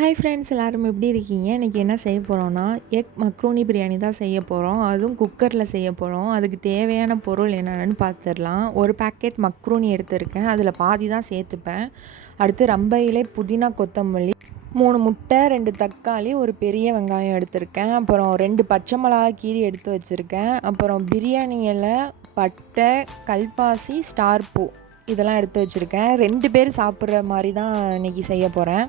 Hi friends எல்லோரும் எப்படி இருக்கீங்க? இன்றைக்கி என்ன செய்ய போகிறோன்னா எக் மக்ரூனி பிரியாணி தான் செய்ய போகிறோம் அதுவும் குக்கரில் செய்ய போகிறோம் அதுக்கு தேவையான பொருள் என்னென்னு பார்த்துடலாம் ஒரு பேக்கெட் மக்ரூனி எடுத்திருக்கேன். அதில் பாதி தான் சேர்த்துப்பேன். அடுத்து ரம்பையிலே இலை புதினா கொத்தமல்லி மூணு முட்டை ரெண்டு தக்காளி ஒரு பெரிய வெங்காயம் எடுத்திருக்கேன். அப்புறம் ரெண்டு பச்சை மிளகா கீரி எடுத்து வச்சுருக்கேன். அப்புறம் பிரியாணி இலை பட்டை கல்பாசி ஸ்டார் பூ இதெல்லாம் எடுத்து வச்சுருக்கேன். ரெண்டு பேர் சாப்பிட்ற மாதிரி தான் இன்றைக்கி செய்ய போகிறேன்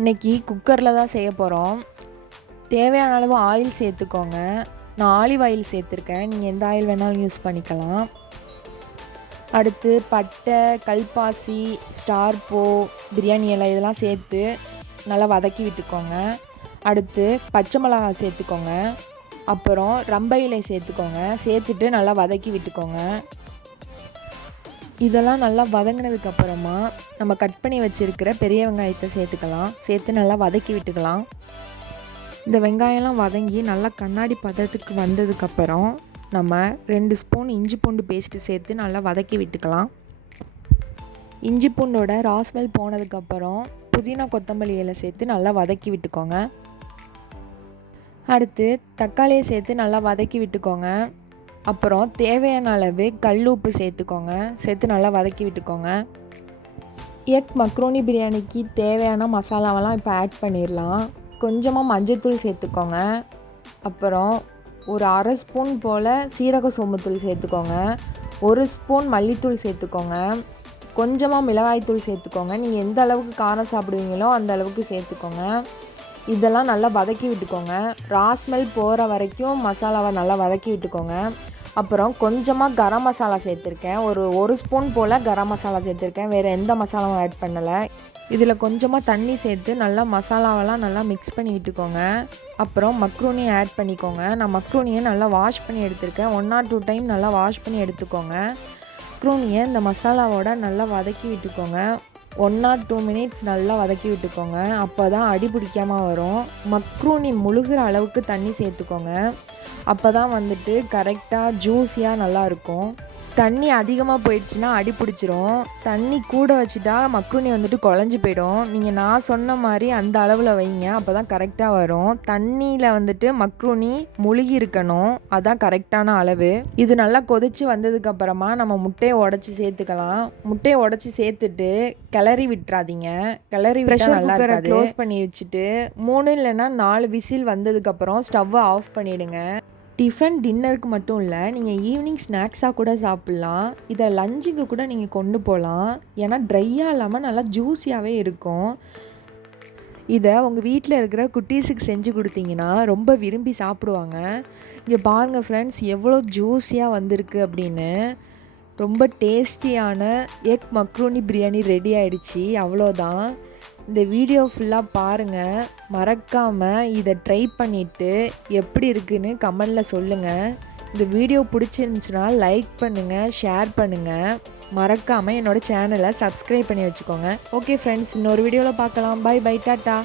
இன்றைக்கி குக்கரில் தான் செய்ய போகிறோம் தேவையான அளவு ஆயில் சேர்த்துக்கோங்க. நான் ஆலிவ் ஆயில் சேர்த்துருக்கேன். நீங்கள் எந்த ஆயில் வேணாலும் யூஸ் பண்ணிக்கலாம். அடுத்து பட்டை கல்பாசி ஸ்டார்போ பிரியாணி இலை இதெல்லாம் சேர்த்து நல்லா வதக்கி விட்டுக்கோங்க. அடுத்து பச்சை மிளகாய் சேர்த்துக்கோங்க. அப்புறம் ரம்ப இலை சேர்த்துக்கோங்க. சேர்த்துட்டு நல்லா வதக்கி விட்டுக்கோங்க. இதெல்லாம் நல்லா வதங்கினதுக்கப்புறமா நம்ம கட் பண்ணி வச்சுருக்கிற பெரிய வெங்காயத்தை சேர்த்துக்கலாம். சேர்த்து நல்லா வதக்கி விட்டுக்கலாம். இந்த வெங்காயம்லாம் வதங்கி நல்லா கண்ணாடி பதத்துக்கு வந்ததுக்கப்புறம் நம்ம ரெண்டு ஸ்பூன் இஞ்சி பூண்டு பேஸ்ட்டு சேர்த்து நல்லா வதக்கி விட்டுக்கலாம். இஞ்சி பூண்டோட ராஸ்மெல் போனதுக்கப்புறம் புதினா கொத்தமல்லி இலை சேர்த்து நல்லா வதக்கி விட்டுக்கோங்க. அடுத்து தக்காளியை சேர்த்து நல்லா வதக்கி விட்டுக்கோங்க. அப்புறம் தேவையான அளவு கல் உப்பு சேர்த்துக்கோங்க. சேர்த்து நல்லா வதக்கி விட்டுக்கோங்க. எக் மக்ரோனி பிரியாணிக்கு தேவையான மசாலாவெல்லாம் இப்போ ஆட் பண்ணிடலாம். கொஞ்சமாக மஞ்சத்தூள் சேர்த்துக்கோங்க. அப்புறம் ஒரு அரை ஸ்பூன் போல் சீரக சோம்புத்தூள் சேர்த்துக்கோங்க. ஒரு ஸ்பூன் மல்லித்தூள் சேர்த்துக்கோங்க. கொஞ்சமாக மிளகாய்த்தூள் சேர்த்துக்கோங்க. நீங்கள் எந்த அளவுக்கு காரம் சாப்பிடுவீங்களோ அந்த அளவுக்கு சேர்த்துக்கோங்க. இதெல்லாம் நல்லா வதக்கி விட்டுக்கோங்க. ராஸ்மெல் போகிற வரைக்கும் மசாலாவை நல்லா வதக்கி விட்டுக்கோங்க. அப்புறம் கொஞ்சமாக கரம் மசாலா சேர்த்துருக்கேன். ஒரு ஒரு ஸ்பூன் போல் கரம் மசாலா சேர்த்துருக்கேன். வேறு எந்த மசாலாவும் ஆட் பண்ணலை. இதில் கொஞ்சமாக தண்ணி சேர்த்து நல்லா மசாலாவெல்லாம் நல்லா மிக்ஸ் பண்ணி விட்டுக்கோங்க. அப்புறம் மக்ரூனி ஆட் பண்ணிக்கோங்க. நான் மக்ரூனியை நல்லா வாஷ் பண்ணி எடுத்திருக்கேன். ஒன் ஆர் டூ டைம் நல்லா வாஷ் பண்ணி எடுத்துக்கோங்க. மக்ரூனியை இந்த மசாலாவோட நல்லா வதக்கி விட்டுக்கோங்க. ஒன் ஆர் டூ மினிட்ஸ் நல்லா வதக்கி விட்டுக்கோங்க. அப்போ தான் அடி பிடிக்காமல் வரும். மக்ரூனி முழுகிற அளவுக்கு தண்ணி சேர்த்துக்கோங்க. அப்போ தான் வந்துட்டு கரெக்டாக ஜூஸியாக நல்லாயிருக்கும் தண்ணி அதிகமாக போயிடுச்சுன்னா அடி பிடிச்சிரும். தண்ணி கூட வச்சுட்டா மக்ருனி வந்துட்டு குழஞ்சி போயிடும். நீங்கள் நான் சொன்ன மாதிரி அந்த அளவில் வைங்க அப்போ தான் கரெக்டாக வரும். தண்ணியில் வந்துட்டு மக்ருனி முழுகி இருக்கணும். அதான் கரெக்டான அளவு. இது நல்லா கொதித்து வந்ததுக்கப்புறமா நம்ம முட்டையை உடச்சி சேர்த்துக்கலாம். முட்டையை உடச்சி சேர்த்துட்டு கிளறி விட்டுறாதீங்க. கிளறி ப்ரெஷர் குக்கரை க்ளோஸ் பண்ணி வச்சுட்டு மூணு இல்லைன்னா நாலு விசில் வந்ததுக்கப்புறம் ஸ்டவ்வை ஆஃப் பண்ணிவிடுங்க டிஃபன் டின்னருக்கு மட்டும் இல்லை நீங்கள் ஈவினிங் ஸ்நாக்ஸாக கூட சாப்பிட்லாம். இதை லஞ்சுக்கு கூட நீங்கள் கொண்டு போகலாம் ஏன்னா ட்ரையாக இல்லாமல் நல்லா ஜூஸியாகவே இருக்கும். இதை உங்கள் வீட்டில் இருக்கிற குட்டீஸுக்கு செஞ்சு கொடுத்தீங்கன்னா ரொம்ப விரும்பி சாப்பிடுவாங்க. இங்கே பாருங்கள் ஃப்ரெண்ட்ஸ் எவ்வளோ ஜூஸியாக வந்திருக்கு அப்படின்னு. ரொம்ப டேஸ்டியான எக் மக்ரூனி பிரியாணி ரெடி ஆகிடுச்சி அவ்வளோதான். இந்த வீடியோ ஃபுல்லாக பாருங்கள் மறக்காமல் இதை ட்ரை பண்ணிவிட்டு எப்படி இருக்குன்னு கமெண்டில் சொல்லுங்கள் இந்த வீடியோ பிடிச்சிருந்துச்சுன்னா லைக் பண்ணுங்கள் ஷேர் பண்ணுங்கள் மறக்காமல் என்னோடய சேனலை சப்ஸ்கிரைப் பண்ணி வச்சுக்கோங்க. ஓகே ஃப்ரெண்ட்ஸ் இன்னொரு வீடியோவில் பார்க்கலாம். Bye bye tata.